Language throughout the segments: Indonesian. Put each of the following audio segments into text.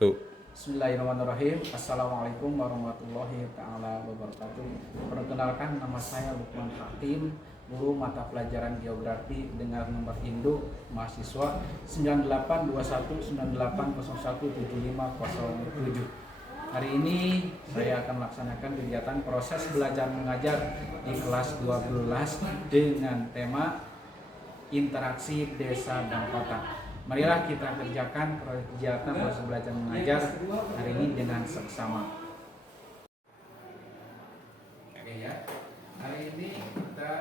Tuh. Bismillahirrahmanirrahim. Assalamualaikum warahmatullahi ta'ala wabarakatuh. Perkenalkan, nama saya Lukman Hakim, guru mata pelajaran geografi dengan nomor induk mahasiswa 982198017507. Hari ini saya akan melaksanakan kegiatan proses belajar mengajar di kelas 12 dengan tema interaksi desa dan kota. Marilah kita kerjakan kegiatan proses belajar mengajar hari ini dengan seksama. Oke ya, hari ini kita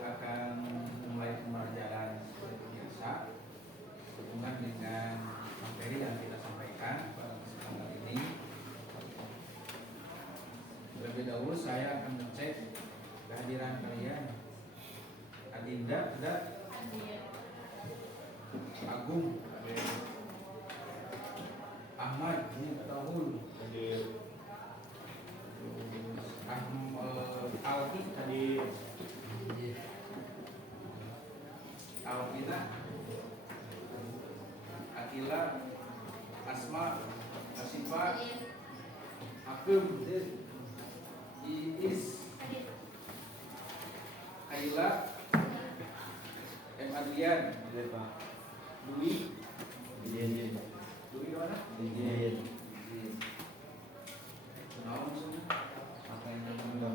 akan mulai pembelajaran seperti biasa berhubungan dengan materi yang kita sampaikan pada kesempatan ini. Terlebih dahulu saya akan mengecek kehadiran kalian. Adinda, tidak? Agung, Ahmad, Tahul, Alfi tadi, Alvina, Akila, Asma, Asifa, Akum, Iis, Kaila, Adrian, Dwi, Dwi mana? Naon maksudnya? Apa yang namanya?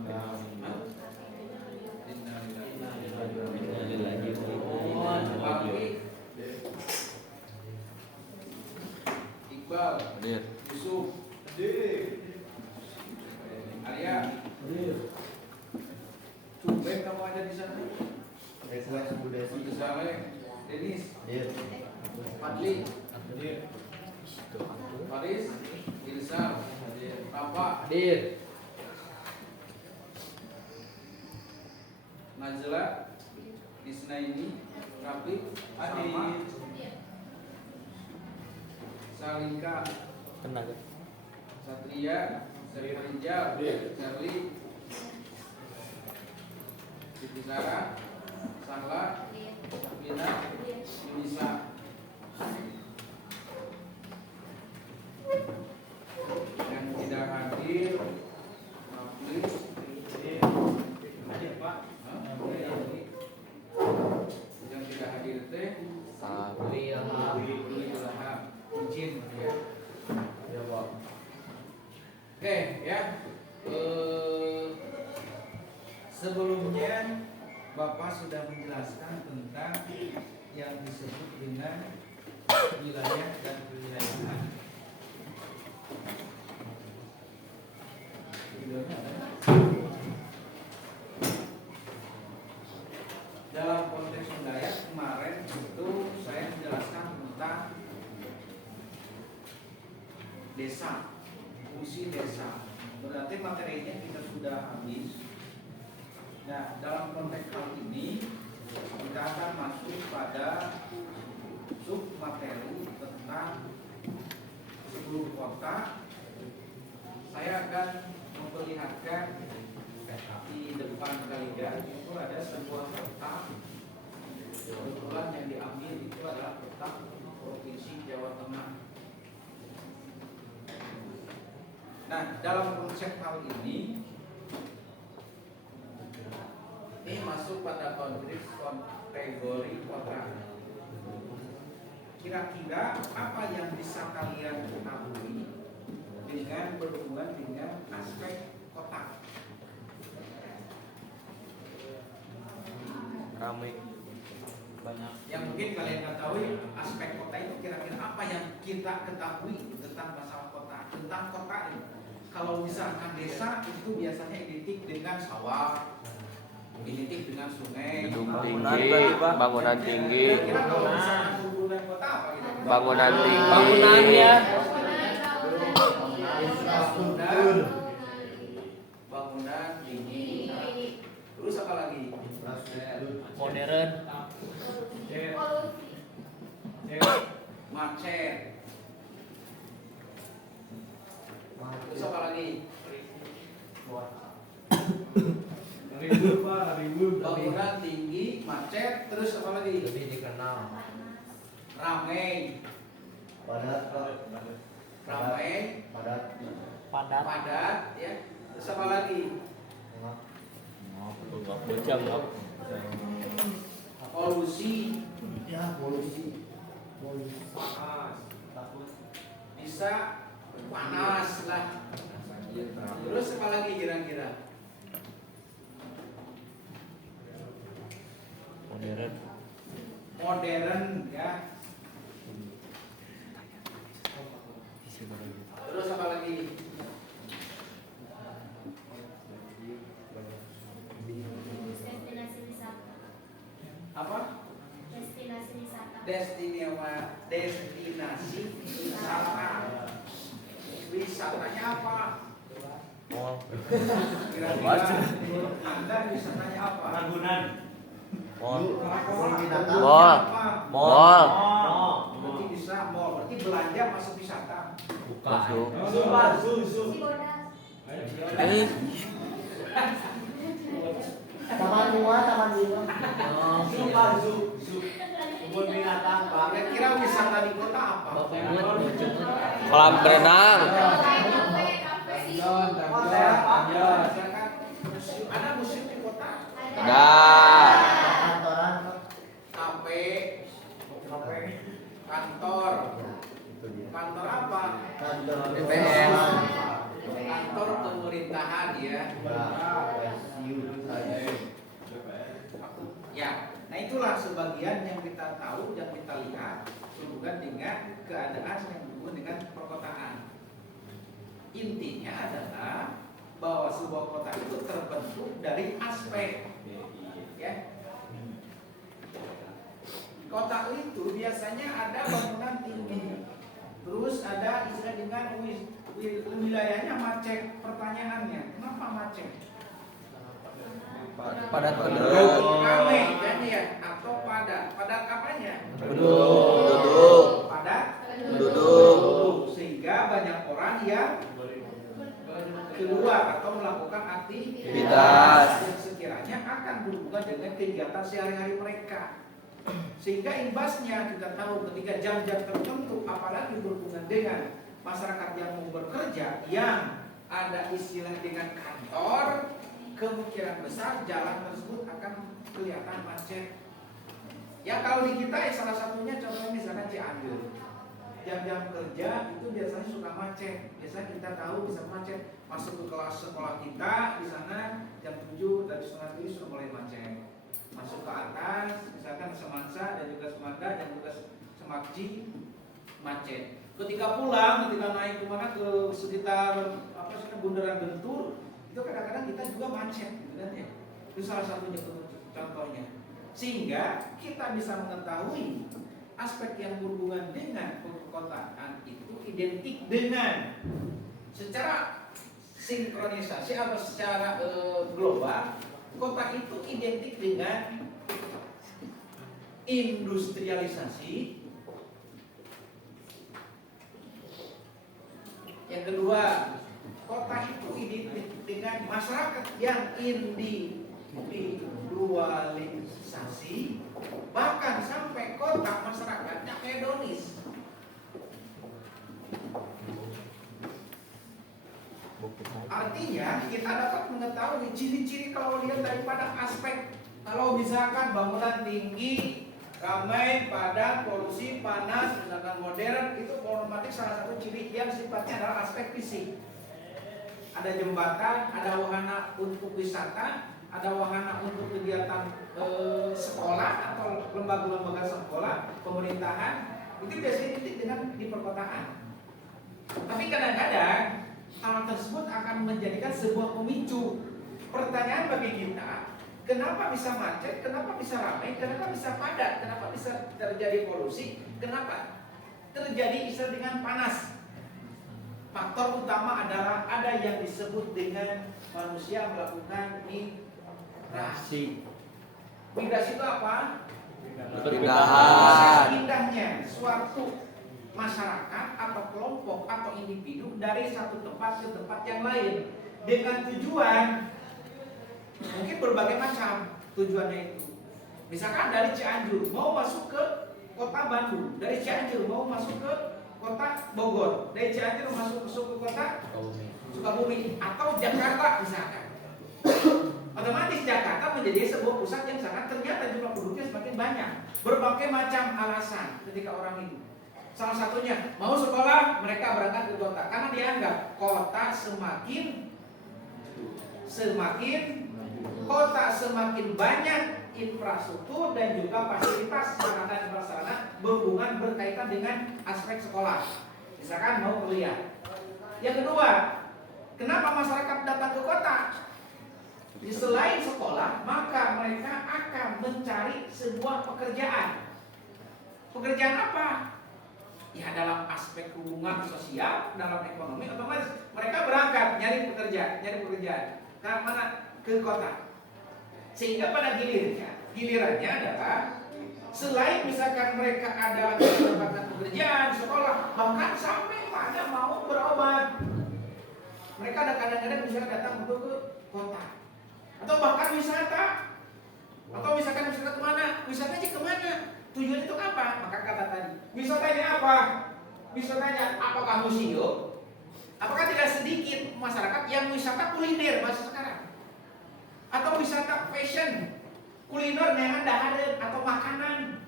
Iqbal, Yusuf, Arya, Cubeng kamu ada di sana? Denis, Fadli, Faris, Ilsam, Rafa, hadir. Najla, Isnaini, Rafiq, sama, Salika, Satria, Serija, Charlie, Siti Sarah, Sangla, Sabina, Yunisa. Yang tidak hadir, Maflis, hadir Pak. Yang tidak hadir teh, Ilham, izin ya. Ya Pak. Oke ya. Sebelumnya Bapak sudah menjelaskan tentang yang disebut dengan wilayah dan kewilayahan. Dalam konteks wilayah kemarin itu saya menjelaskan tentang desa, fungsi desa. Berarti materinya kita sudah habis. Nah, dalam konteks hal ini kita akan masuk pada sub materi tentang 10 kota. Saya akan memperlihatkan di depan kalian itu ada sebuah kota. Kebetulan yang diambil itu adalah kota provinsi Jawa Tengah. Nah, dalam konsep hal ini masuk pada kategori kota. Kira-kira apa yang bisa kalian ketahui dengan berhubungan dengan aspek kota? Ramai, banyak. Yang mungkin kalian ketahui aspek kota itu kira-kira apa yang kita ketahui tentang masalah kota? Tentang kota ini. Kalau misalkan desa itu biasanya identik dengan sawah, identik dengan sungai, Gedung tinggi, bangunan tinggi, kira-kira kalau misalkan hubungan kota apa gitu? bangunan tinggi, Bangunannya bangunan tinggi. Terus apa lagi? modern, Macet. Terus apa lagi? Bangunan tinggi, macet, terus apa lagi? lebih dikenal. Ramai. ramai, Padat. padat, ya. Terus apa lagi? Bocam ngap. Polusi, bisa panas lah. Terus apa lagi kira-kira? Modern, ya. Terus apa lagi? Destinasi wisata. Apa? Destinasi wisata. Destinasi wisata. Wisatanya apa? Mall. Kira-kira Anda wisatanya apa? Ragunan. Mall. Mall. Mall. Berarti bisa mall. Berarti belanja masuk wisata. Masuk. Cibodas. Taman Bunga. Kebun binatang, Pak. Kira-kira wisata di kota apa? Kolam berenang. Ada museum di kota. Ada. Kantoran. Kafe, kantor. Kantor apa? BPS. Kantor pemerintahan, ya. Ya, nah itulah sebagian yang kita tahu, yang kita lihat berhubungan dengan keadaan yang berhubungan dengan perkotaan. Intinya adalah bahwa sebuah kota itu terbentuk dari aspek, ya. Kota itu biasanya ada bangunan tinggi, terus ada istilah dengan wilayahnya macet. Pertanyaannya, kenapa macet? Padat penduduk. Ramai kan ya, atau padat? Padat apanya? Penduduk. Padat Penduduk. sehingga banyak orang yang keluar atau melakukan Aktivitas. yang sekiranya akan berhubungan dengan kegiatan sehari-hari mereka. Sehingga imbasnya kita tahu ketika jam-jam tertentu, apalagi berhubungan dengan masyarakat yang mau bekerja, yang ada istilah dengan kantor, kemungkinan besar jalan tersebut akan kelihatan macet. Ya kalau di kita salah satunya contohnya misalkan Cianjur, jam-jam kerja itu biasanya suka macet. Biasanya kita tahu bisa macet. Masuk ke kelas sekolah kita di sana jam 7 dari setengah 7 sudah mulai macet. Masuk ke atas, misalkan Semansa dan juga Semanda dan juga Semakji macet. Ketika pulang, ketika naik kemana ke sekitar Bundaran Bentur, itu kadang-kadang kita juga macet, gitu kan ya. Itu salah satunya contohnya. Sehingga kita bisa mengetahui aspek yang berhubungan dengan perkotaan itu identik dengan secara sinkronisasi atau secara global, kota itu identik dengan industrialisasi. Yang kedua, kota itu identik dengan masyarakat yang individualisasi, bahkan sampai kota masyarakatnya hedonis. Artinya kita dapat mengetahui ciri-ciri kalau lihat daripada aspek, kalau misalkan bangunan tinggi, ramai, padat, polusi, panas, misalkan modern, itu otomatis salah satu ciri yang sifatnya adalah aspek fisik. Ada jembatan, ada wahana untuk wisata, ada wahana untuk kegiatan sekolah atau lembaga-lembaga sekolah, pemerintahan, itu biasanya identik dengan di perkotaan. Tapi kadang-kadang hal tersebut akan menjadikan sebuah pemicu. Pertanyaan bagi kita, kenapa bisa macet, kenapa bisa ramai, kenapa bisa padat, kenapa bisa terjadi polusi, kenapa terjadi istilah dengan panas. Faktor utama adalah ada yang disebut dengan manusia melakukan migrasi. Migrasi itu apa? Perpindahan. Pindahnya suatu masyarakat atau kelompok atau individu dari satu tempat ke tempat yang lain dengan tujuan mungkin berbagai macam tujuannya itu. Misalkan dari Cianjur mau masuk ke kota Bandung, dari Cianjur mau masuk ke kota Bogor, dari Cianjur masuk ke kota Sukabumi atau Jakarta misalkan. Otomatis Jakarta menjadi sebuah pusat yang sangat ternyata jumlah penduduknya semakin banyak. Berbagai macam alasan ketika orang itu. Salah satunya mau sekolah mereka berangkat ke kota karena dianggap kota semakin banyak infrastruktur dan juga fasilitas sarana dan prasarana berhubungan berkaitan dengan aspek sekolah. Misalkan mau kuliah. Yang kedua, kenapa masyarakat datang ke kota? Selain sekolah, maka mereka akan mencari sebuah pekerjaan. Pekerjaan apa? Ya dalam aspek hubungan sosial, dalam ekonomi, otomatis mereka berangkat nyari pekerjaan. Ke mana? Ke kota. Sehingga pada gilirannya adalah selain misalkan mereka ada mendapatkan pekerjaan, sekolah, bahkan sampai pada mau berobat. Mereka ada kadang-kadang bisa datang untuk ke kota. Atau bahkan wisata. Atau misalkan wisata kemana? Wisatanya kemana? Tujuannya itu apa? Maka kata tadi, wisatanya apa? Wisatanya apakah museum? Apakah tidak sedikit masyarakat yang wisata kuliner masa sekarang? Atau wisata fashion, kuliner yang ada atau makanan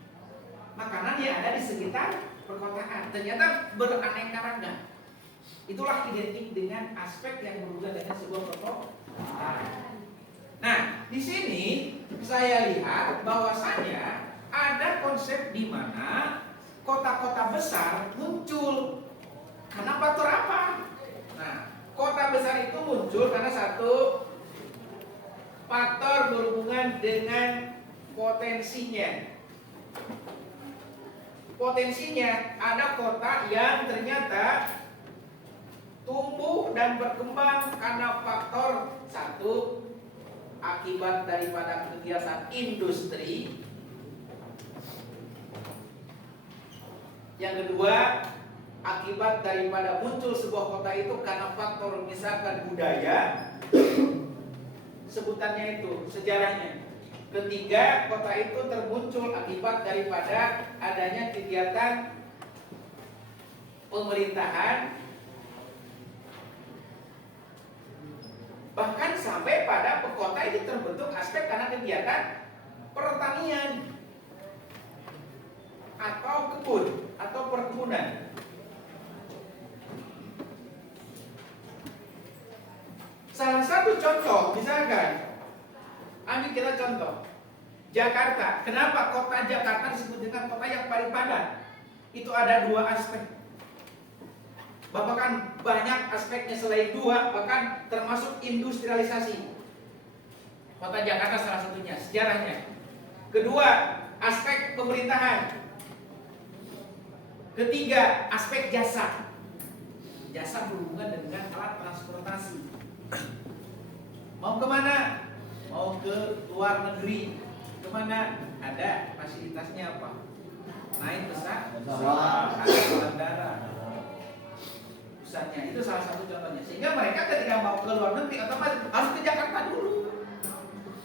yang ada di sekitar perkotaan. Ternyata beraneka ragam. Itulah identik dengan aspek yang berhubungan dengan sebuah perkotaan. Nah, di sini saya lihat bahwasanya ada konsep di mana kota-kota besar muncul karena faktor apa? Nah, kota besar itu muncul karena satu faktor berhubungan dengan potensinya. Potensinya ada kota yang ternyata tumbuh dan berkembang karena faktor satu akibat daripada kegiatan industri. Yang kedua, akibat daripada muncul sebuah kota itu karena faktor misalkan budaya, sebutannya itu, sejarahnya. Ketiga, kota itu termuncul akibat daripada adanya kegiatan pemerintahan. Bahkan sampai pada kota itu terbentuk aspek karena kegiatan pertanian atau kebun atau perkebunan. Salah satu contoh, misalkan, ambil kita contoh Jakarta. Kenapa kota Jakarta disebut dengan kota yang paling padat? Itu ada dua aspek. Bahkan banyak aspeknya selain dua, bahkan termasuk industrialisasi. Kota Jakarta salah satunya, sejarahnya. Kedua, aspek pemerintahan. Ketiga, aspek jasa. Jasa berhubungan dengan alat transportasi. Mau kemana? Mau ke luar negeri. Kemana? Ada fasilitasnya apa? Naik pesawat, ada bandara. Itu salah satu contohnya. Sehingga mereka ketika mau ke luar negeri otomatis harus ke Jakarta dulu.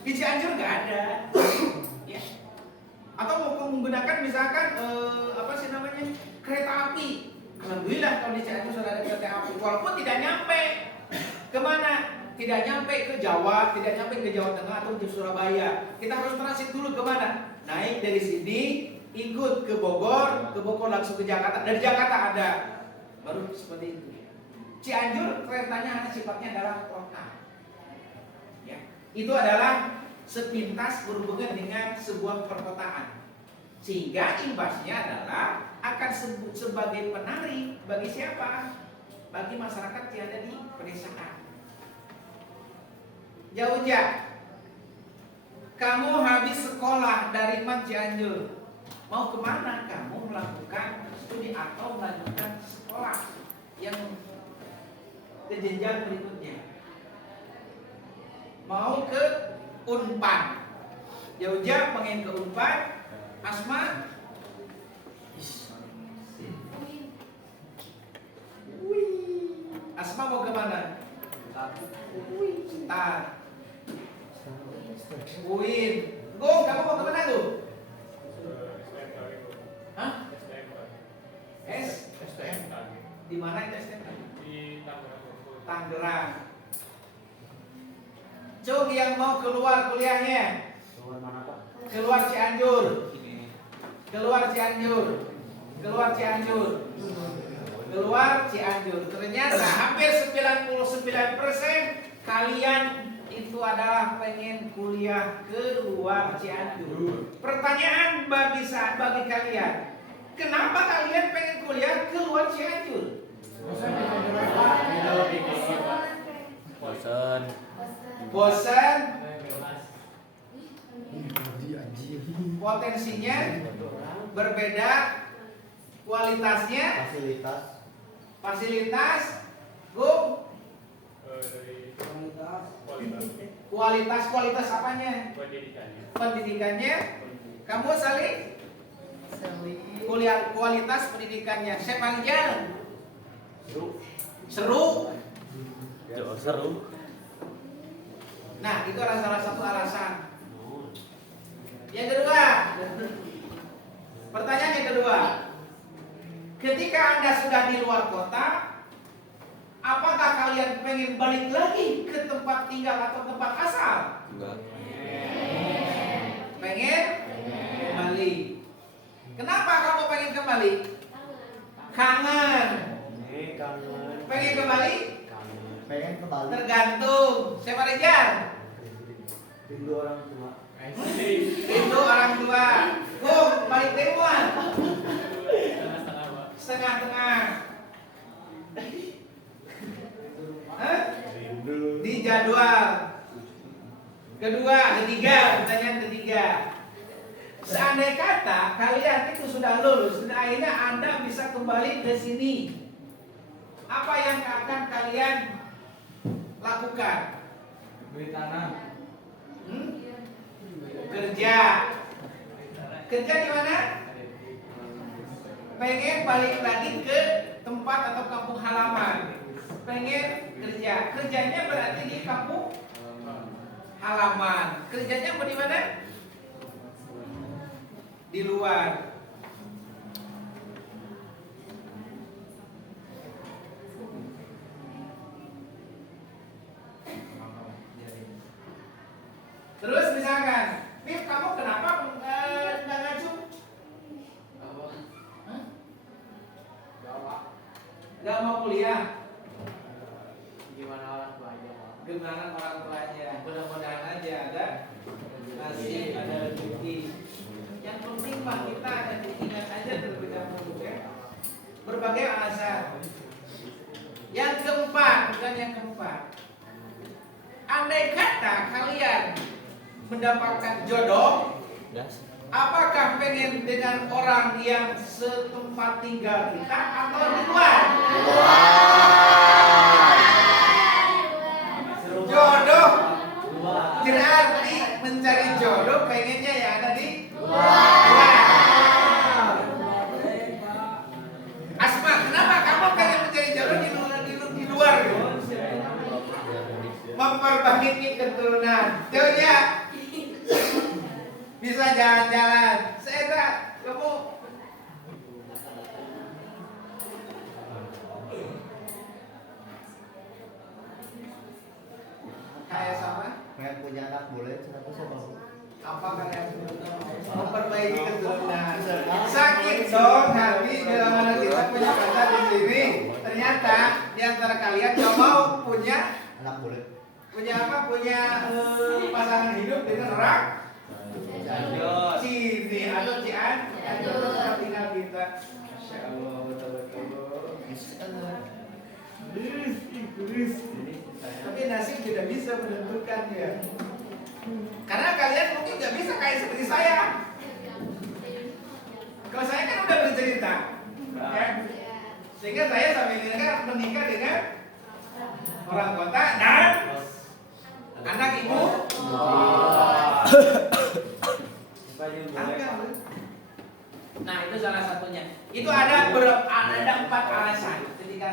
Di Cianjur nggak ada, ya. Atau mau menggunakan misalkan kereta api. Alhamdulillah kalau di Cianjur sudah ada kereta api, walaupun tidak nyampe kemana, tidak nyampe ke Jawa, tidak nyampe ke Jawa Tengah atau ke Surabaya. Kita harus transit dulu kemana? Naik dari sini, ikut ke Bogor langsung ke Jakarta. Dari Jakarta ada, baru seperti itu. Cianjur keretanya hanya sifatnya adalah lokal. Ya, itu adalah sepintas berhubungan dengan sebuah perkotaan. Sehingga imbasnya adalah akan sebagai penari bagi siapa? Bagi masyarakat yang ada di pedesaan. Jauh. Kamu habis sekolah dari Cianjur, mau kemana kamu melakukan studi atau melanjutkan sekolah yang ke jenjang berikutnya? Mau ke Unpad, jauh-jauh pengen ke Unpad. Asma, Asma mau kemana? UIN. Gong, kamu mau kemana tuh? Hah? STM. Di mana itu STM? Di Tangerang. Cung yang mau keluar kuliahnya, Keluar mana Pak? keluar Cianjur, keluar Cianjur, keluar Cianjur, keluar Cianjur. Ternyata hampir 99% kalian itu adalah pengen kuliah keluar Cianjur. Pertanyaan bagi kalian, kenapa kalian pengen kuliah keluar Cianjur? bosan. Bosan, potensinya berbeda, kualitasnya, fasilitas, kualitas apanya? Pendidikannya. Kamu saling kualitas pendidikannya. Saya panggil seru. Seru. Nah, itu adalah salah satu alasan. Yang kedua, pertanyaan yang kedua, ketika Anda sudah di luar kota, apakah kalian pengen balik lagi ke tempat tinggal atau tempat asal? Enggak. Pengen kembali. Kenapa kamu pengen kembali? Kangen. Pengen kembali? Pengen kembali. Tergantung. Siapa Rejar? Rindu orang tua. Rindu orang tua. Balik temuan. Setengah-tengah. Hah? Di jadwal. Ketiga, pertanyaan ketiga. Seandainya kata kalian itu sudah lulus dan akhirnya Anda bisa kembali ke sini, apa yang akan kalian lakukan? Beli tanah. Kerja. Kerja di mana? Pengen balik lagi ke tempat atau kampung halaman. Pengen kerja. Kerjanya berarti di kampung halaman. Kerjanya mau di mana? Di luar. Terus misalkan, Pip, kamu kenapa nggak ngacu? Hah? Nggak mau kuliah? Gimana orang tuanya? Gimana orang tuanya? Mudah-mudahan aja ada nasib, ada rezeki. Yang penting Pak, kita ada ingat aja terlebih dahulu ya. Berbagai alasan. Yang keempat, bukan yang keempat. Andai kata kalian mendapatkan jodoh, apakah pengen dengan orang yang setempat tinggal kita atau di luar? Jodoh berarti mencari jodoh pengennya ya ada di luar. Asma, kenapa kamu pengen mencari jodoh di luar? Memperbaiki keturunan. Coba bisa jalan-jalan. Saya kamu kayak sama? Pengen punya anak boleh, kenapa saya mau? Apa kalian memperbaiki keturunan? Sakit dong hati dalam mana kita punya pacar di sini. Ternyata di antara kalian yang mau punya Anak boleh. punya apa? Punya pasangan hidup dengan orang Cini atau Cian tempat tinggal kita. Masya Allah, betul-betul. Tapi nasib tidak bisa menentukannya. Karena kalian mungkin nggak bisa kayak seperti saya. Kalau saya kan udah bercerita, ya. Sehingga saya sampai menikah dengan orang kota dan anak ibu. Nah, itu salah satunya. Itu ada 4 alasan. Ketika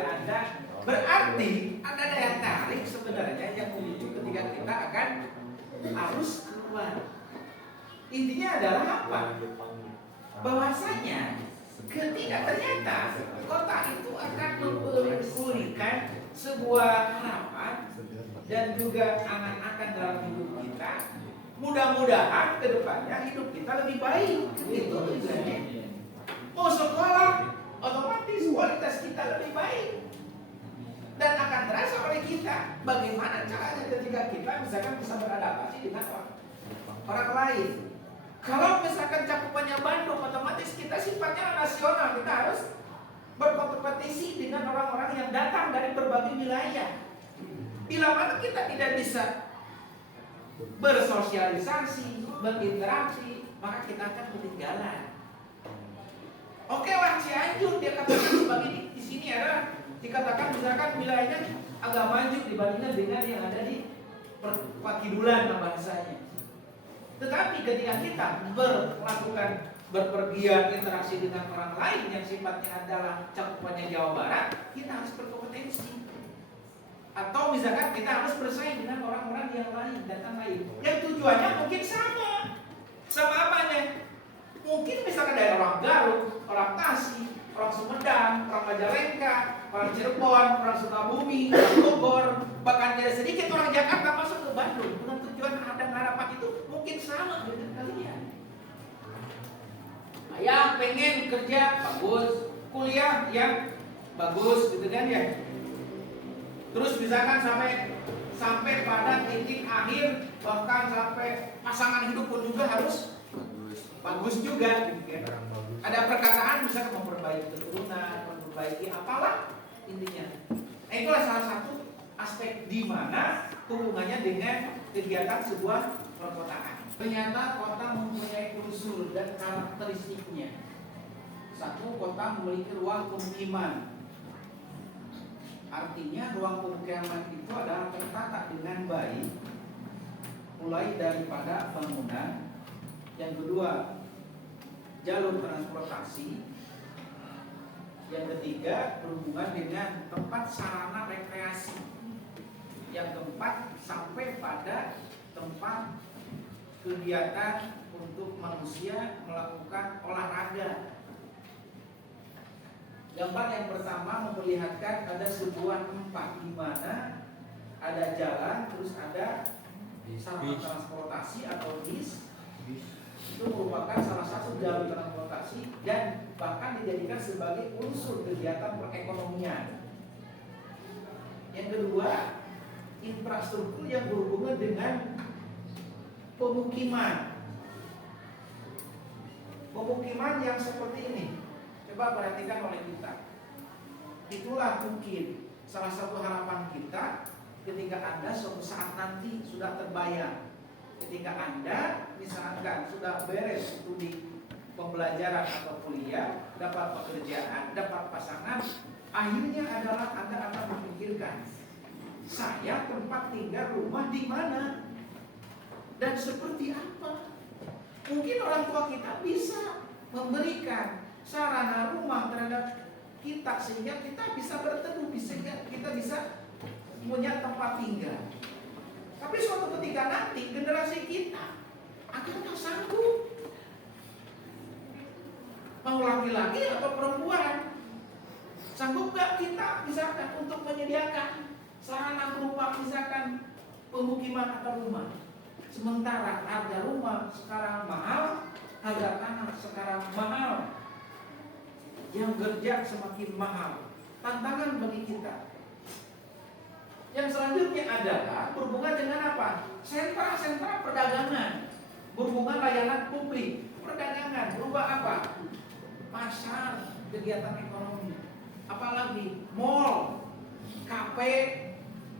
Anda berarti ada daya tarik sebenarnya yang memicu ketika kita akan harus keluar. Intinya adalah apa? Bahwasanya ketika ternyata kota itu akan memberikan sebuah harapan dan juga akan dalam hidup kita. Mudah-mudahan kedepannya hidup kita lebih baik. Itu tujuannya. Mau sekolah, otomatis kualitas kita lebih baik. Dan akan terasa oleh kita bagaimana caranya ketika kita misalkan bisa beradaptasi dengan orang lain. Kalau misalkan cakupannya Bandung, otomatis kita sifatnya nasional. Kita harus berkompetisi dengan orang-orang yang datang dari berbagai wilayah. Bila mana kita tidak bisa bersosialisasi, berinteraksi, maka kita akan ketinggalan. Oke lah, Cianjur dia katakan sebagai di sini adalah dikatakan misalkan wilayahnya agak maju dibandingkan dengan yang ada di Pakidulan bahasanya. Tetapi ketika kita melakukan berpergian interaksi dengan orang lain yang sifatnya adalah cakupannya Jawa Barat, kita harus berkompetensi. Atau misalkan kita harus bersaing dengan orang-orang yang lain, datang lain. Yang tujuannya mungkin sama. Sama apanya? Mungkin misalkan dari orang Garut, orang Tasik, orang Sumedang, orang Majalengka, orang Cirebon, orang Sukabumi, orang Bogor, bahkan tidak sedikit orang Jakarta masuk ke Bandung dengan tujuan dan harapan itu mungkin sama dengan kalian. Yang pengen kerja bagus, kuliah yang bagus, gitu kan ya. Terus misalkan sampai pada titik akhir, bahkan sampai pasangan hidup pun juga harus bagus juga, gitu kan. Ada perkataan misalkan memperbaiki keturunan, memperbaiki apalah intinya. Nah, itulah salah satu aspek di mana hubungannya dengan kegiatan sebuah perkotaan. Ternyata kota mempunyai unsur dan karakteristiknya. Satu, kota memiliki ruang pemukiman. Artinya ruang pemukiman itu adalah tertata dengan baik, mulai daripada bangunan. Yang kedua, jalur transportasi. Yang ketiga, berhubungan dengan tempat sarana rekreasi. Yang keempat, sampai pada tempat kegiatan untuk manusia melakukan olahraga. Gambar yang pertama memperlihatkan ada sebuah tempat di mana ada jalan, terus ada sarana transportasi atau bis. Itu merupakan salah satu jalur transportasi dan bahkan dijadikan sebagai unsur kegiatan perekonomian. Yang kedua, infrastruktur yang berhubungan dengan pemukiman. Pemukiman yang seperti ini, coba perhatikan oleh kita. Itulah mungkin salah satu harapan kita ketika Anda suatu saat nanti sudah terbayang. Ketika Anda misalkan sudah beres studi pembelajaran atau kuliah, dapat pekerjaan, dapat pasangan, akhirnya adalah Anda akan memikirkan, saya tempat tinggal rumah di mana dan seperti apa. Mungkin orang tua kita bisa memberikan sarana rumah terhadap kita sehingga kita bisa berteduh, sehingga kita bisa punya tempat tinggal. Tapi suatu ketika nanti generasi kita akan tak sanggup, mau laki-laki atau perempuan, sanggup gak kita misalkan untuk menyediakan sarana berupa misalkan pemukiman atau rumah. Sementara harga rumah sekarang mahal, harga tanah sekarang mahal, yang kerja semakin mahal. Tantangan bagi kita. Yang selanjutnya adalah berhubungan dengan apa? Sentra-sentra perdagangan, berhubungan layanan publik, perdagangan, berubah apa? Pasar, kegiatan ekonomi, apalagi mall, kafe,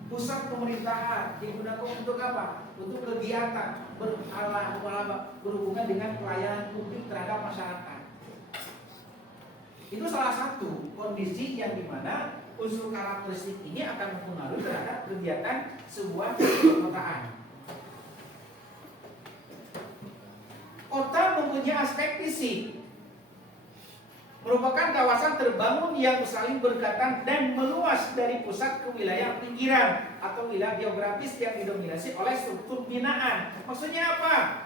pusat pemerintahan digunakan untuk apa? Untuk kegiatan berhubungan dengan pelayanan publik terhadap masyarakat. Itu salah satu kondisi yang dimana unsur karakteristik ini akan mempengaruhi terhadap kegiatan sebuah perkotaan. Kota mempunyai aspek fisik, merupakan kawasan terbangun yang saling berdekatan dan meluas dari pusat ke wilayah pinggiran atau wilayah geografis yang didominasi oleh struktur binaan. Maksudnya apa?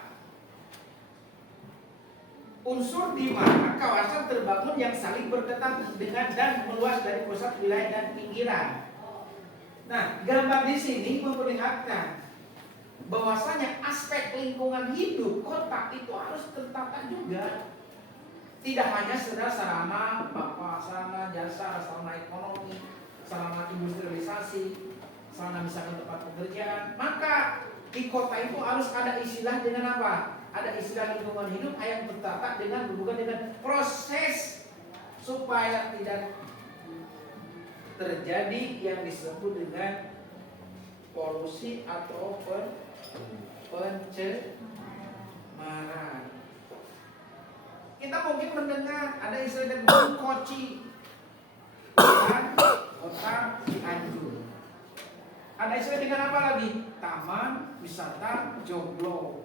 unsur di mana kawasan terbangun yang saling berdekatan dengan dan meluas dari pusat wilayah dan pinggiran. Nah, gambar di sini memperlihatkan bahwasanya aspek lingkungan hidup kota itu harus tertata juga. Tidak hanya sekedar sarana sarana jasa, sarana ekonomi, sarana industrialisasi, sarana misalkan tempat pekerjaan. Maka di kota itu harus ada istilah dengan apa? Ada istilah lingkungan hidup yang tertata dengan berhubungan dengan proses supaya tidak terjadi yang disebut dengan polusi atau pencemaran. Kita mungkin mendengar ada istilah Gunung Koci dan kota Cianjur. Ada istilah dengan apa lagi? Taman Wisata Joglo,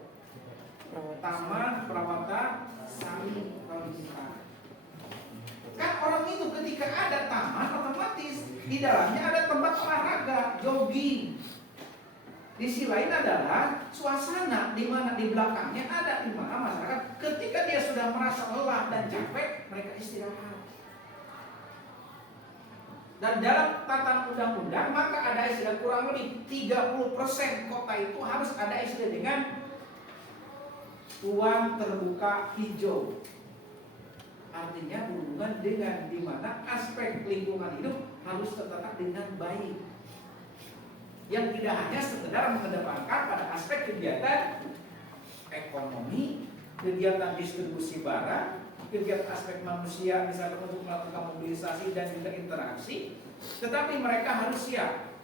Taman Perawata Sari Kalijitan. Kan orang itu ketika ada taman otomatis di dalamnya ada tempat olahraga, jogging. Di sisi lain adalah suasana di mana di belakangnya ada di mana masyarakat ketika dia sudah merasa lelah dan capek mereka istirahat. Dan dalam tatanan undang-undang maka ada istilah kurang lebih 30% kota itu harus ada istilah dengan ruang terbuka hijau. Artinya berhubungan dengan di mana aspek lingkungan hidup harus tertata dengan baik. Yang tidak hanya sekedar mengedepankan pada aspek kegiatan ekonomi, kegiatan distribusi barang, kegiatan aspek manusia misalnya untuk melakukan mobilisasi dan juga interaksi, tetapi mereka harus siap.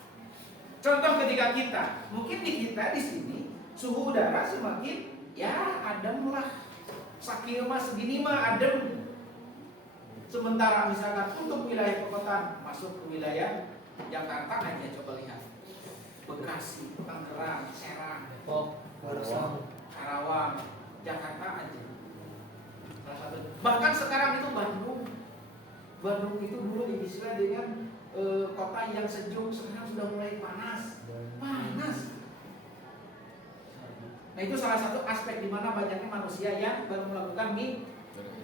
Contoh ketika kita, mungkin di kita di sini suhu udara semakin ya adem lah, sakit mah segini mah adem. Sementara misalkan untuk wilayah perkotaan masuk ke wilayah Jakarta aja coba lihat. Bekasi, Tangerang, Serang, Depok, Karawang, Jakarta aja. Bahkan sekarang itu Bandung. Bandung itu dulu istilah dengan kota yang sejuk, sekarang sudah mulai panas. Panas. Nah itu salah satu aspek di mana banyaknya manusia yang baru melakukan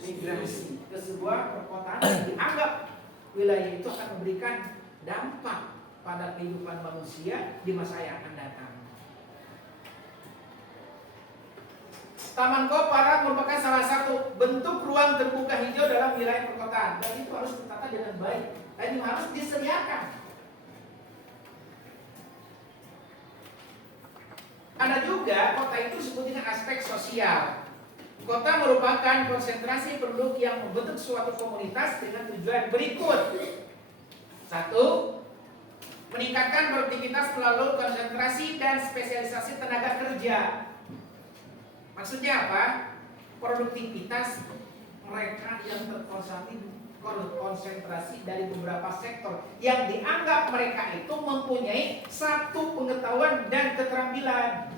migrasi ke sebuah perkotaan yang dianggap wilayah itu akan memberikan dampak pada kehidupan manusia di masa yang akan datang. Taman Kopara merupakan salah satu bentuk ruang terbuka hijau dalam wilayah perkotaan dan itu harus ditata dengan baik dan itu harus disediakan. Ada juga kota itu disebut dengan aspek sosial. Kota merupakan konsentrasi penduduk yang membentuk suatu komunitas dengan tujuan berikut. 1. Meningkatkan produktivitas melalui konsentrasi dan spesialisasi tenaga kerja. Maksudnya apa? Produktivitas mereka yang terkonsentrasi dari beberapa sektor yang dianggap mereka itu mempunyai satu pengetahuan dan keterampilan.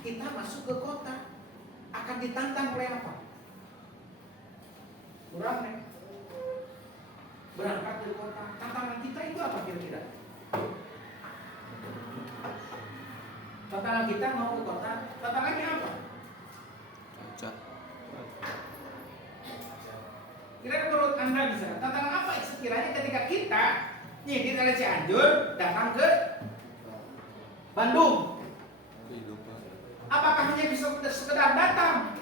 Kita masuk ke kota akan ditantang oleh apa? Kurang nih. Berangkat dari kota, tantangan kita itu apa kira-kira? Tantangan kita mau ke kota, tantangannya apa? Kira-kira menurut Anda bisa, tantangan apa sekiranya ketika kita nih dari Cianjur datang ke Bandung? Apakah hanya bisa sekedar datang?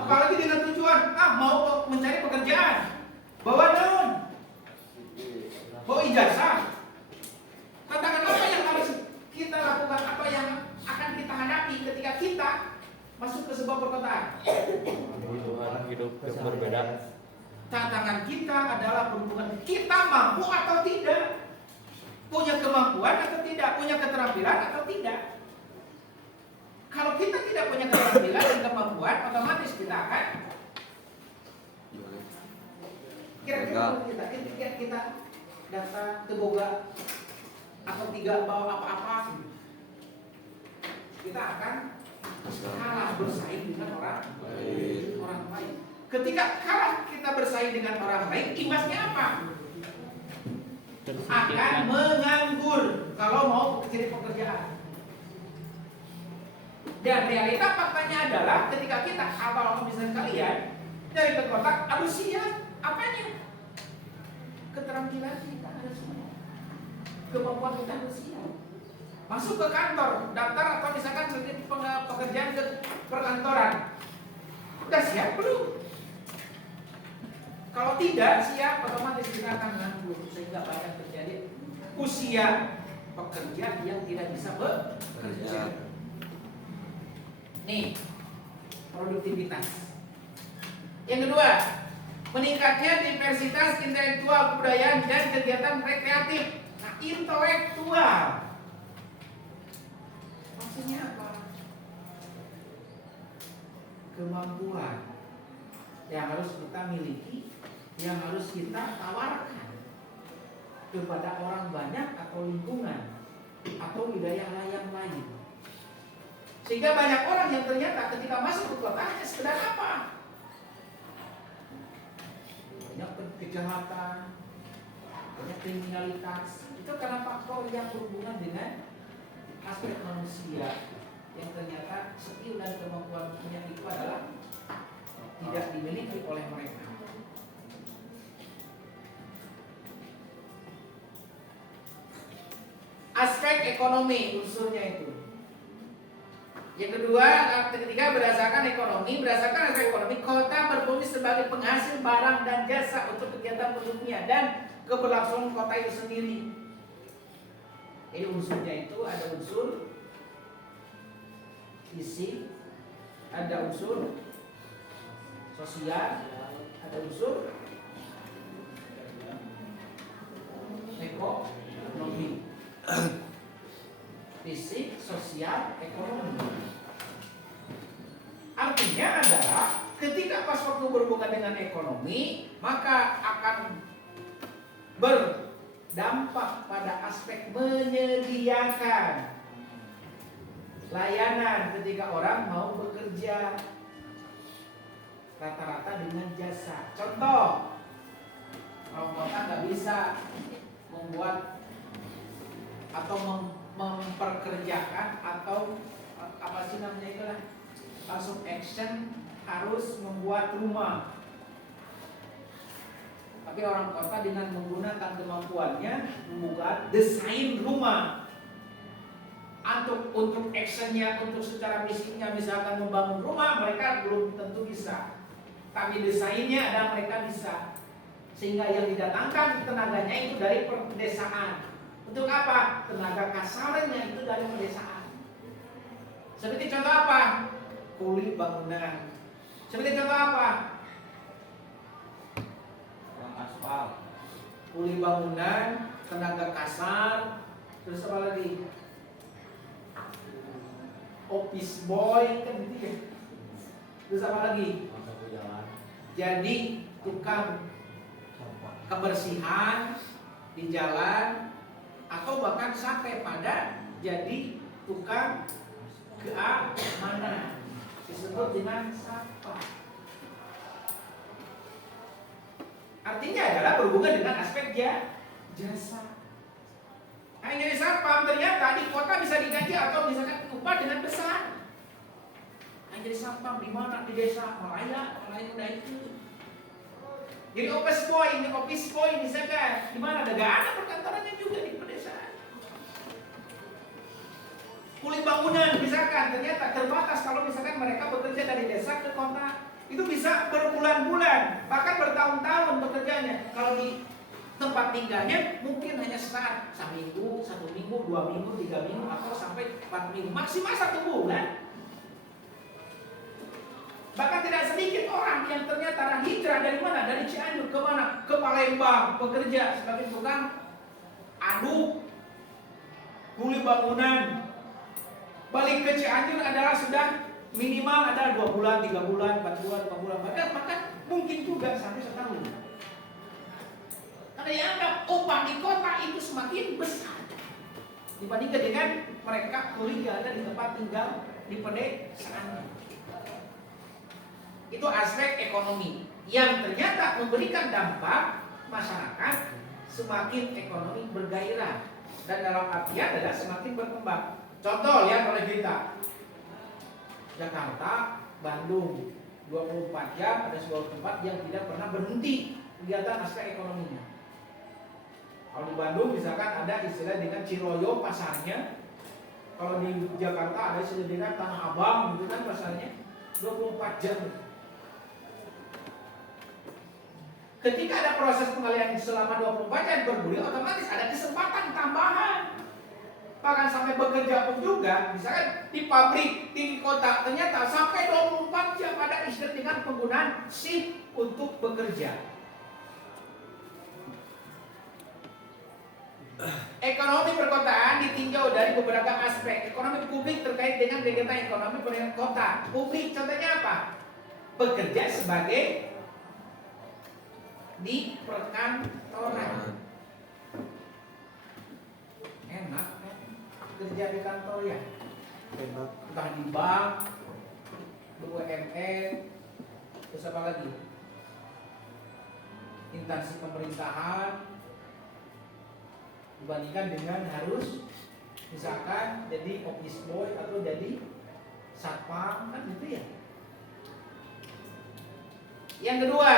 Apalagi dengan tujuan mau mencari pekerjaan? Bawa daun, bawa ijazah. Tantangan apa yang harus kita lakukan? Apa yang akan kita hadapi ketika kita masuk ke sebuah perkotaan? Hidup yang berbeda. Tantangan kita adalah berhubungan kita mampu atau tidak, punya kemampuan atau tidak, punya keterampilan atau tidak. Kalau kita tidak punya keterampilan dan kemampuan, otomatis kita akan kira-kira ketika kita datang ke Boga atau tidak bawa apa-apa, kita akan kalah bersaing dengan orang lain. Ketika kalah kita bersaing dengan orang lain, imbasnya apa? Akan menganggur kalau mau mencari pekerjaan. Dan realita faktanya adalah ketika kita awal misalnya kalian dari ke kota, aduh siap, apanya? Keterampilan kita ada semua, kemampuan kita harus siap. Masuk ke kantor, daftar atau misalkan pekerjaan ke perkantoran, udah siap belum? Kalau tidak siap, otomatis kita akan nganggur sehingga banyak terjadi usia pekerja yang tidak bisa bekerja. Nih, produktivitas. Yang kedua, meningkatnya diversitas intelektual, kebudayaan dan kegiatan rekreatif. Nah, intelektual maksudnya apa? Kemampuan yang harus kita miliki, yang harus kita tawarkan kepada orang banyak atau lingkungan atau wilayah yang lain. Sehingga banyak orang yang ternyata ketika masuk ke kota hanya sekedar apa? Banyak kejahatan, banyak kriminalitas. Itu karena faktor yang berhubungan dengan aspek manusia yang ternyata skill dan kemampuan punya itu adalah tidak dimiliki oleh mereka. Aspek ekonomi unsurnya itu. Yang kedua, ketiga berdasarkan aspek ekonomi, kota berfungsi sebagai penghasil barang dan jasa untuk kegiatan penduduknya dan keberlangsungan kota itu sendiri. Jadi unsurnya itu ada unsur fisik, ada unsur sosial, ada unsur ekonomi. Fisik, sosial, ekonomi. Artinya adalah ketika pas waktu berhubungan dengan ekonomi, maka akan berdampak pada aspek menyediakan layanan ketika orang mau bekerja, rata-rata dengan jasa. Contoh, kalau kota nggak bisa membuat atau memperkerjakan atau apa sih namanya itu lah, langsung action harus membuat rumah. Tapi orang kota dengan menggunakan kemampuannya membuat desain rumah. Untuk actionnya, untuk secara fisiknya misalkan membangun rumah mereka belum tentu bisa. Tapi desainnya ada mereka bisa. Sehingga yang didatangkan tenaganya itu dari pedesaan. Untuk apa? Tenaga kasarnya itu dari pedesaan. Seperti contoh apa? Kuli bangunan. Seperti contoh apa? Aspal. Kuli bangunan, tenaga kasar, terus apa lagi? Office boy kan gitu ya. Terus apa lagi? Jadi tukang kebersihan di jalan, atau bahkan sampai pada jadi tukang keamanan, disebut dengan satpam. Artinya adalah berhubungan dengan aspek jasa. Nah, yang jadi satpam ternyata di kota bisa digaji atau misalkan upah dengan besar. Nah, jadi satpam di mana? Di desa Malaya udah itu. Jadi office boy misalkan di mana ada perkantorannya juga di pedesaan. Kuli bangunan misalkan ternyata terbatas kalau misalkan mereka bekerja dari desa ke kota, itu bisa berbulan-bulan bahkan bertahun-tahun bekerjanya. Kalau di tempat tinggalnya mungkin hanya seminggu, 1 minggu, 2 minggu, 3 minggu atau sampai 4 minggu, maksimal 1 bulan. Bahkan tidak sedikit orang yang ternyata hijrah dari mana? Dari Cianjur ke mana? Ke Palembang bekerja sebagai tukang aduk, kuli bangunan. Balik ke Cianjur adalah sudah minimal ada 2 bulan, 3 bulan, 4 bulan, 5 bulan, bahkan mungkin juga sampai setahun. Karena dianggap upah di kota itu semakin besar dibandingkan dengan mereka kuli yang ada di tempat tinggal di pedesaan. Itu aspek ekonomi yang ternyata memberikan dampak masyarakat semakin ekonomi bergairah dan dalam artian adalah semakin berkembang. Contoh lihat oleh kita Jakarta, Bandung 24 jam, ada sebuah tempat yang tidak pernah berhenti kegiatan aspek ekonominya. Kalau di Bandung misalkan ada istilah dengan Ciroyo pasarnya. Kalau di Jakarta ada istilah dengan Tanah Abang gitu kan pasarnya 24 jam. Ketika ada proses pengalihan selama 24 jam bergulir, otomatis ada kesempatan tambahan. Bahkan sampai bekerja pun juga, misalkan di pabrik, di kota, ternyata sampai 24 jam ada istilah dengan penggunaan shift untuk bekerja. Ekonomi perkotaan ditinjau dari beberapa aspek. Ekonomi publik terkait dengan kegiatan ekonomi kota. Publik contohnya apa? Bekerja sebagai di perkantoran. Enak kan? Kerja di kantor ya. Entah di bank, BUMN, terus apa lagi? Instansi pemerintahan. Dibandingkan dengan harus misalkan jadi office boy atau jadi satpam kan gitu ya. Yang kedua,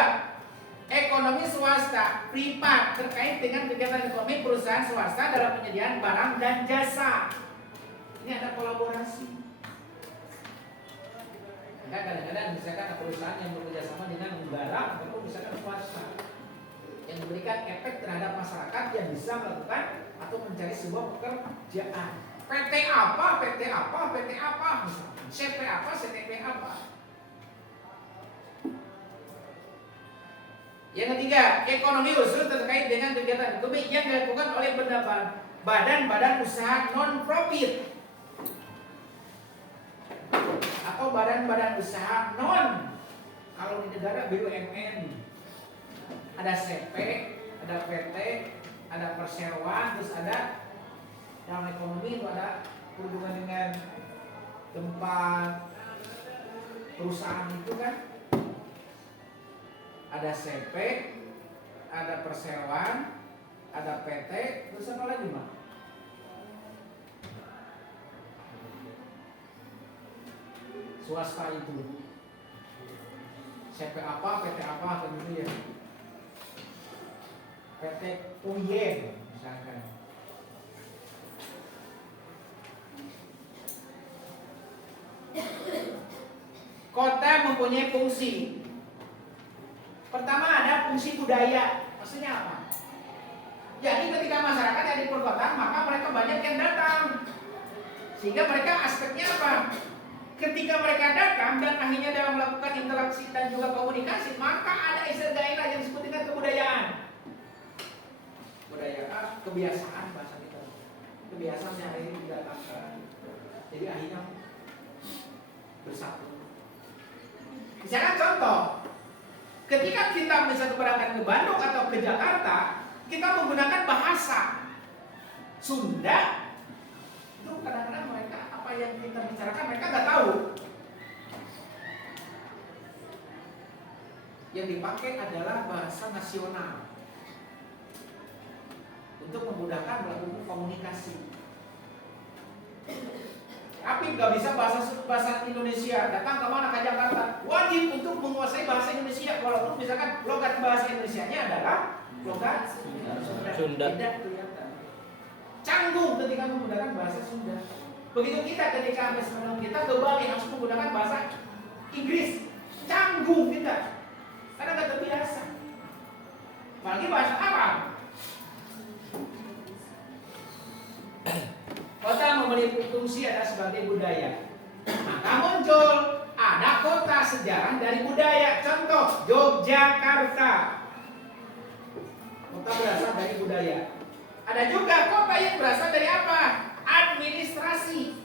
ekonomi swasta privat terkait dengan kegiatan ekonomi perusahaan swasta dalam penyediaan barang dan jasa. Ini ada kolaborasi. Nah, kadang-kadang misalkan perusahaan yang bekerjasama dengan negara atau misalkan swasta yang memberikan efek terhadap masyarakat yang bisa melakukan atau mencari sebuah pekerjaan. PT apa, PT apa, PT apa, misalkan CP apa, CTP apa. Yang ketiga, ekonomi usul terkait dengan kegiatan ekonomi yang dilakukan oleh badan-badan usaha non-profit atau badan-badan usaha non, kalau di negara BUMN. Ada CP, ada PT, ada perseroan, terus ada dalam ekonomi itu ada berhubungan dengan tempat perusahaan itu kan. Ada CP, ada perseroan, ada PT, terus apa lagi Mak? Swasta itu CP apa, PT apa, gitu ya. PT Uyen misalkan. Kota mempunyai fungsi. Pertama ada fungsi budaya. Maksudnya apa? Jadi ketika masyarakat yang di perkotaan maka mereka banyak yang datang. Sehingga mereka aspeknya apa? Ketika mereka datang dan akhirnya dalam melakukan interaksi dan juga komunikasi, maka ada istilah daerah yang disebut dengan kebudayaan. Budaya kebiasaan bahasa kita, kebiasaan yang hari ini didatangkan, jadi akhirnya bersatu. Misalkan contoh, ketika kita misalnya berangkat ke Bandung atau ke Jakarta, kita menggunakan bahasa Sunda, itu kadang-kadang mereka apa yang kita bicarakan mereka nggak tahu. Yang dipakai adalah bahasa nasional untuk memudahkan melakukan komunikasi. Tapi nggak bisa bahasa Indonesia. Datang ke mana ke Jakarta, wajib untuk menguasai bahasa Indonesia. Walaupun misalkan logat bahasa Indonesianya adalah logat Sunda. Tidak kelihatan. Canggung ketika menggunakan bahasa Sunda. Begitu kita ketika kita ke Bali harus menggunakan bahasa Inggris. Canggung kita, karena nggak terbiasa. Apalagi bahasa Arab. Kota memiliki fungsi adalah sebagai budaya. Maka muncul ada kota sejarah dari budaya. Contoh Yogyakarta, kota berasal dari budaya. Ada juga kota yang berasal dari apa? Administrasi.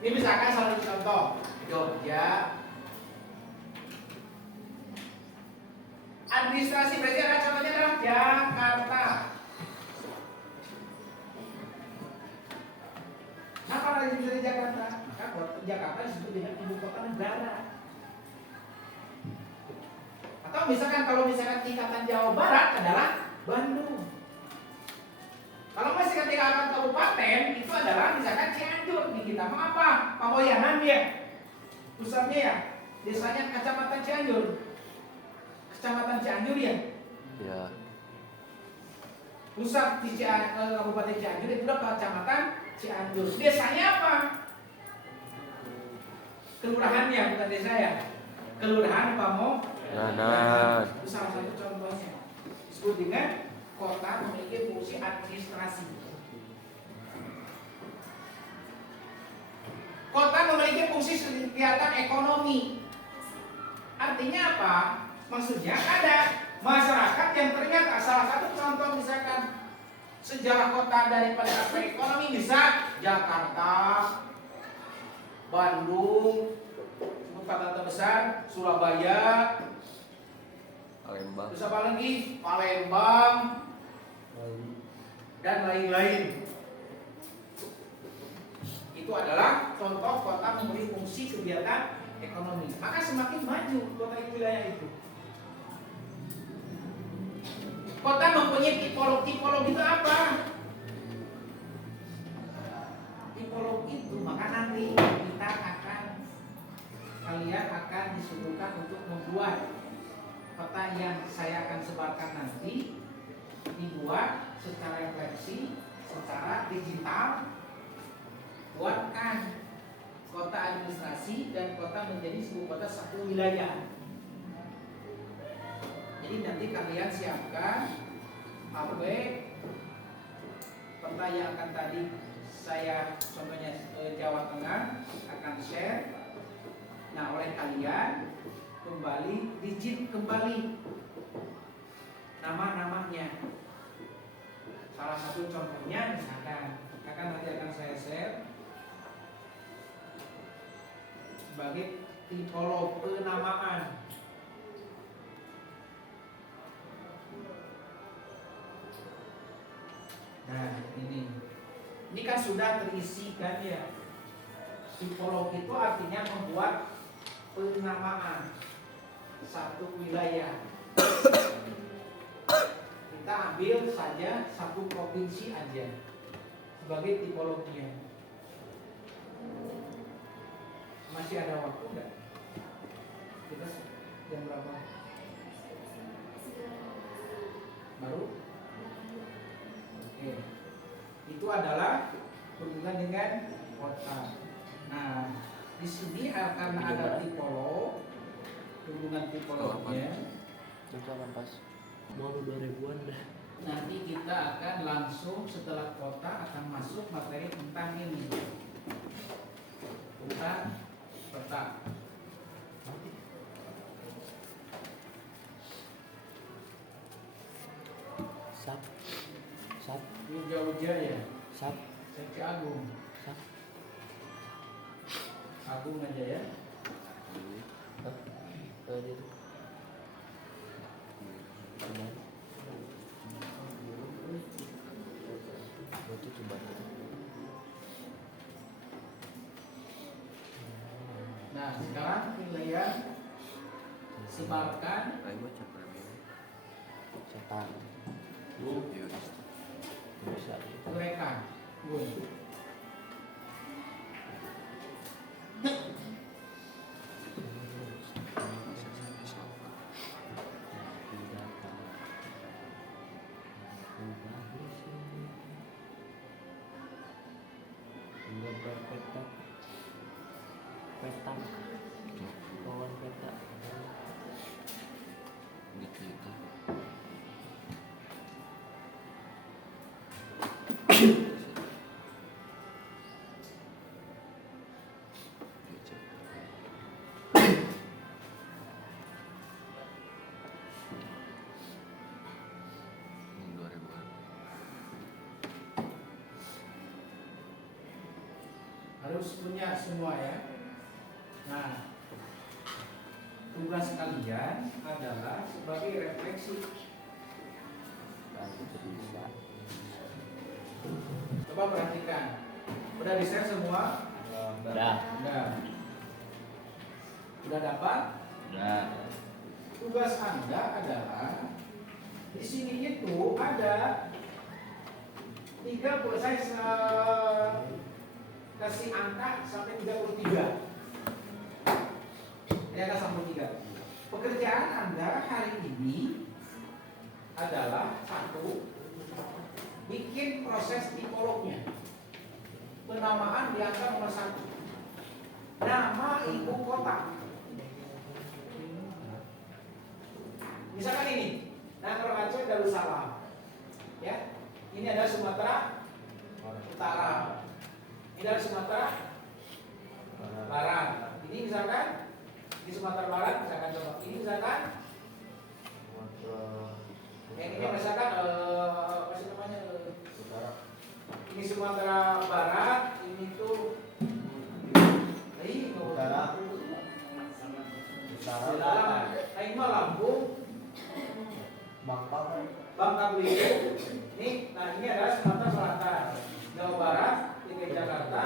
Ini misalkan salah satu contoh Jogja. Administrasi berarti ada contohnya adalah Jakarta. Apa lagi dari Jakarta? Jakarta disebut dengan ibu kota negara. Atau misalkan kalau misalkan tingkatan Jawa Barat adalah Bandung. Kalau masih ketika akan kabupaten itu adalah misalkan Cianjur di kita mah apa? Pamoyanan dia. Pusatnya ya, desanya Kecamatan Cianjur. Kecamatan Cianjur ya. Ya. Pusat di Kabupaten Cianjur itu adalah Kecamatan Cianjur. Desanya apa? Kelurahannya bukan desa ya. Kelurahan Pamoyanan. Itu salah satu contohnya. Disebut dengan kota memiliki fungsi administrasi. Kota memiliki fungsi kegiatan ekonomi. Artinya apa? Maksudnya ada masyarakat yang ternyata salah satu contoh misalkan sejarah kota daripada aspek ekonomi bisa Jakarta, Bandung, kota besar, Surabaya, Palembang. terus apa lagi? Palembang dan lain-lain. Itu adalah contoh kota memberi fungsi kegiatan ekonomi. Maka semakin maju kota wilayah itu. Kota mempunyai tipologi itu apa? Tipologi itu maka nanti kalian akan disuruhkan untuk membuat peta yang saya akan sebarkan nanti, dibuat secara refleksi, secara digital. Buatkan kota administrasi dan kota menjadi sebuah kota satu wilayah. Jadi nanti kalian siapkan HP peta yang akan tadi saya contohnya Jawa Tengah akan share. Nah, oleh kalian kembali digit kembali nama-namanya. Salah satu contohnya misalkan nanti akan saya share sebagai tipologi penamaan. Nah, ini kan sudah terisi kan ya. Tipologi itu artinya membuat penamaan satu wilayah. Kita ambil saja satu provinsi aja sebagai tipologinya. Masih ada waktu enggak? Kita jam berapa? Baru? Oke. Itu adalah hubungan dengan kota. Nah, di sini akan ada tipolog, hubungan tipolognya. Pas mau 2000-an dah. Nanti kita akan langsung setelah kota akan masuk materi tentang ini. Tentang peta. Sap. Wijaya. Sap. Seki Agung. Sap. Agung aja ya. Nah, sekarang kalian sebarkan Cetak. Bisa. mereka. Harus punya semua ya. Nah, tugas kalian adalah sebagai refleksi. Coba perhatikan. Udah di-share semua? Udah. Udah dapat? Udah. Tugas Anda adalah di sini itu ada saya kasih angka sampai 33. Ini angka sampai 3. Pekerjaan Anda hari ini adalah satu, bikin proses tipolognya. Penamaan di angka nomor 1. Nama ibu kota. Misalkan ini, Nangor Aceh Darussalam. Ya, ini adalah Sumatera Utara. Ini adalah Sumatera Barat. Ini misalkan di Sumatera Barat, misalkan coba. Ini misalkan yang ini misalkan apa sih namanya? Ini Sumatera Barat, ini tuh Utara. Nah, ini mah Lampung, Bangka Belitung. Nah ini adalah Sumatera Selatan, Jawa Barat, DKI Jakarta,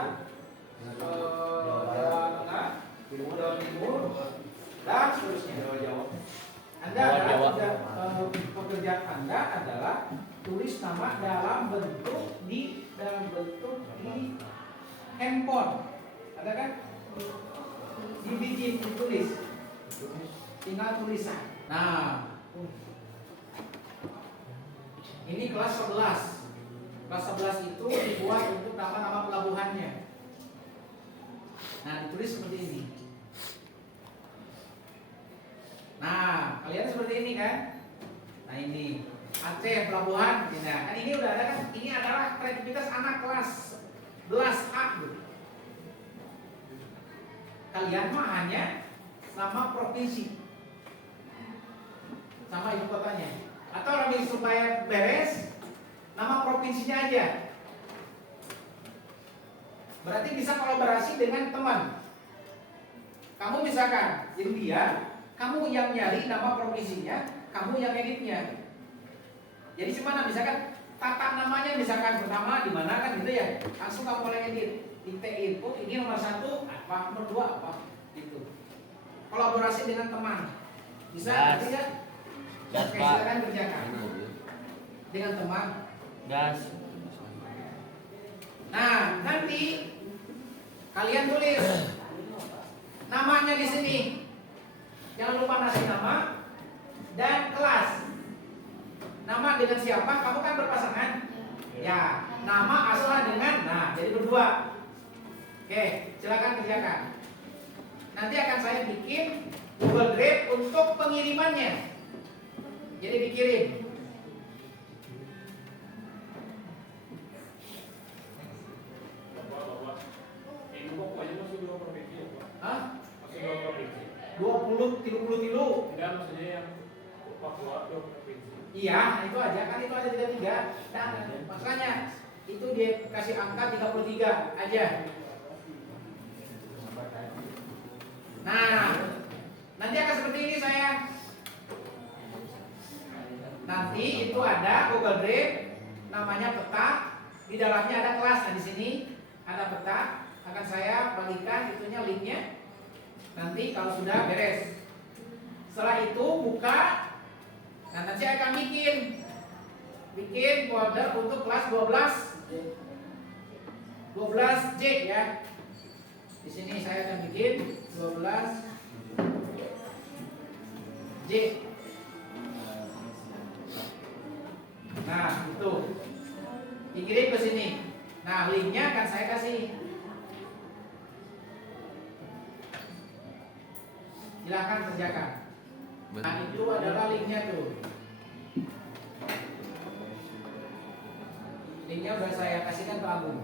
Jawa Tengah, Jawa Timur, dan seterusnya. Anda adalah pekerjaan Anda adalah tulis nama dalam bentuk di handphone. Ada kan? Dibikin, ditulis. Tinggal tulisan. Nah, ini kelas 11. Kelas 11 itu dibuat untuk nama-nama pelabuhannya. Nah, ditulis seperti ini. Nah, kalian seperti ini kan? Nah, ini Aceh pelabuhan. Nah, kan ini udah ada kan? Ini adalah kreativitas anak kelas 11A. Kalian mah hanya nama provinsi sama ibu kotanya. Atau lebih supaya beres, nama provinsinya aja. Berarti bisa kolaborasi dengan teman. Kamu misalkan India, kamu yang nyari nama provinsinya, kamu yang editnya. Jadi gimana? Misalkan tata namanya, misalkan pertama di mana kan gitu ya, langsung kamu boleh edit. Diktein, oh ini nomor 1 apa, nomor 2 apa, gitu. Kolaborasi dengan teman. Bisa tidak? Gas, Oke, Pak. silakan kerjakan dengan teman. Gas. Nah, nanti kalian tulis namanya di sini. Jangan lupa ngasih nama dan kelas. Nama dengan siapa? Kamu kan berpasangan. Ya, nama asal dengan, nah jadi berdua. Oke, silakan kerjakan. Nanti akan saya bikin Google Drive untuk pengirimannya. Jadi dikirim. Hah? 20, 30 tilu. Enggak, maksudnya yang Papua 2 provinsi. Iya, itu aja kan, itu ada 33. Nah, makanya itu dia kasih angka 33 aja. Nah, nanti akan seperti ini saya. Nanti itu ada Google Drive, namanya peta, di dalamnya ada kelas. Nah, di sini ada peta, akan saya bagikan itunya linknya. Nanti kalau sudah beres. Setelah itu buka. Nah, nanti saya akan bikin folder untuk kelas 12J ya. Di sini saya akan bikin 12J. Nah, itu dikirim ke sini. Nah, linknya akan saya kasih. Silahkan kerjakan. Nah, itu adalah linknya tuh. Linknya udah saya kasihkan ke Agung.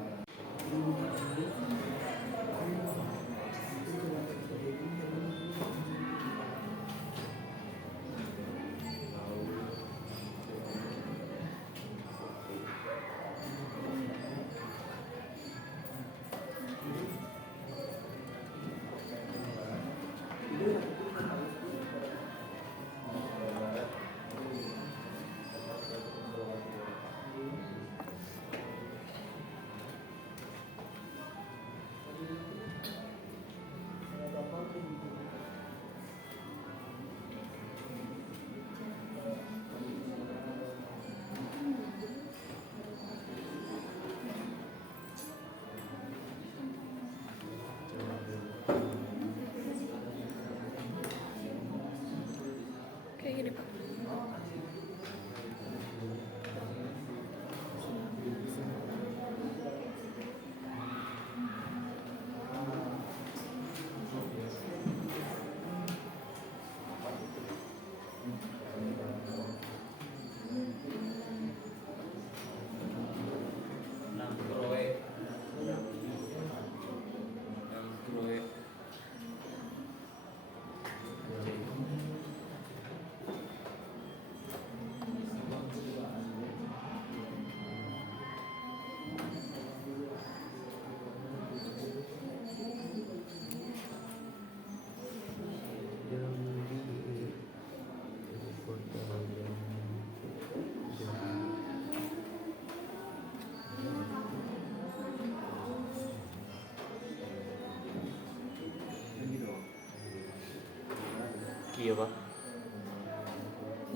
Pak.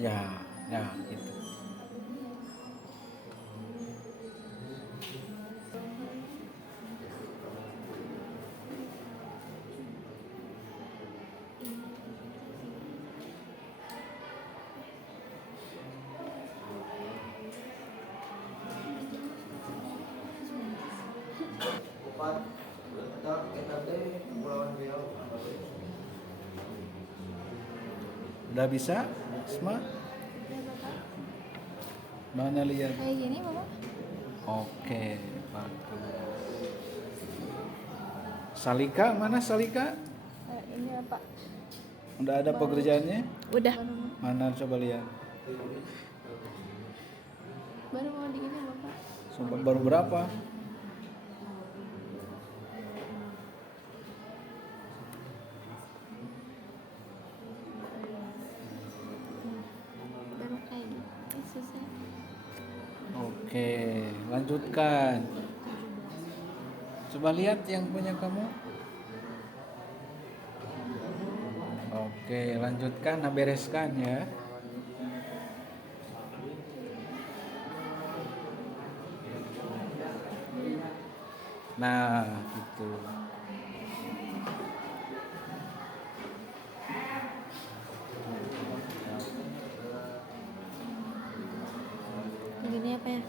Ya, gitu. Opat. Kita teh Kepulauan Riau. Udah bisa? Asma? Mana lihat? Kayak gini mama? Oke, bagus. Salika, mana Salika? Ini apa? Udah ada pekerjaannya? Udah. Mana coba lihat. Baru mau digini bapak. Sumpah baru berapa? Baru kayak gitu. Susah. Oke, lanjutkan. Coba lihat yang punya kamu. Oke, lanjutkan, nah bereskan ya. Nah, gitu. Ini apa ya?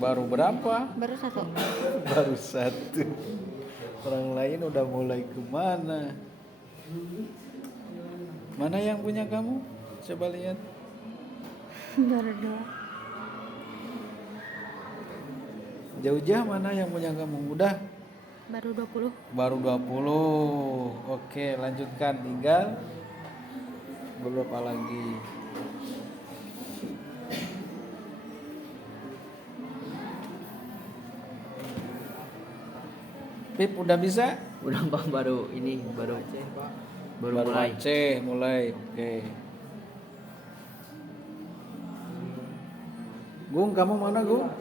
Baru berapa? Baru satu. Baru satu. Orang lain udah mulai kemana? Mana yang punya kamu? Coba lihat. Baru dua. Jauh-jauh mana yang punya kamu? Udah? Baru 20. Baru 20. Oke, lanjutkan. Tinggal berapa lagi? Pip udah bisa? Udah Pak, baru ini baru mulai. Aceh mulai. Oke. Gung, kamu mana, Gung?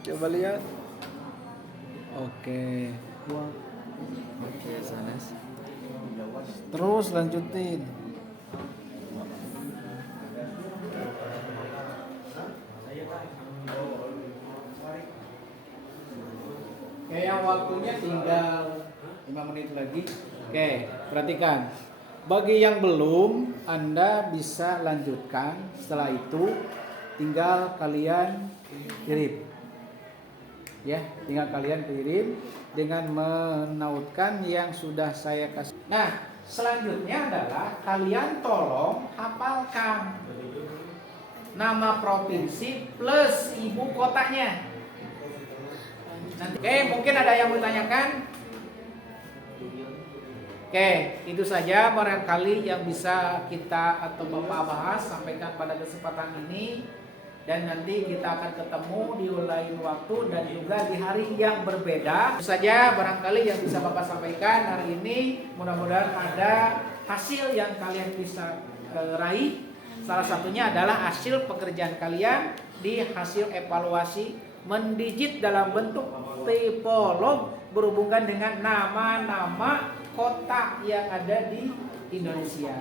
Coba lihat. Oke. Oke, Sanes. Terus lanjutin. Oke, yang waktunya tinggal 5 menit lagi. Oke, perhatikan. Bagi yang belum, Anda bisa lanjutkan. Setelah itu, tinggal kalian kirim. Ya, tinggal kalian kirim dengan menautkan yang sudah saya kasih. Nah, selanjutnya adalah kalian tolong hafalkan nama provinsi plus ibu kotanya. Oke, mungkin ada yang bertanyakan. Oke, itu saja barangkali yang bisa kita atau Bapak bahas sampaikan pada kesempatan ini. Dan nanti kita akan ketemu di lain waktu dan juga di hari yang berbeda. Itu saja barangkali yang bisa Bapak sampaikan hari ini. Mudah-mudahan ada hasil yang kalian bisa raih. Salah satunya adalah hasil pekerjaan kalian di hasil evaluasi mendigit dalam bentuk tipolog berhubungan dengan nama-nama kota yang ada di Indonesia.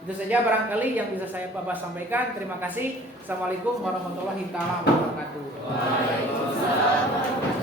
Itu saja barangkali yang bisa saya Bapak sampaikan. Terima kasih. Assalamualaikum warahmatullahi wabarakatuh. Waalaikumsalam.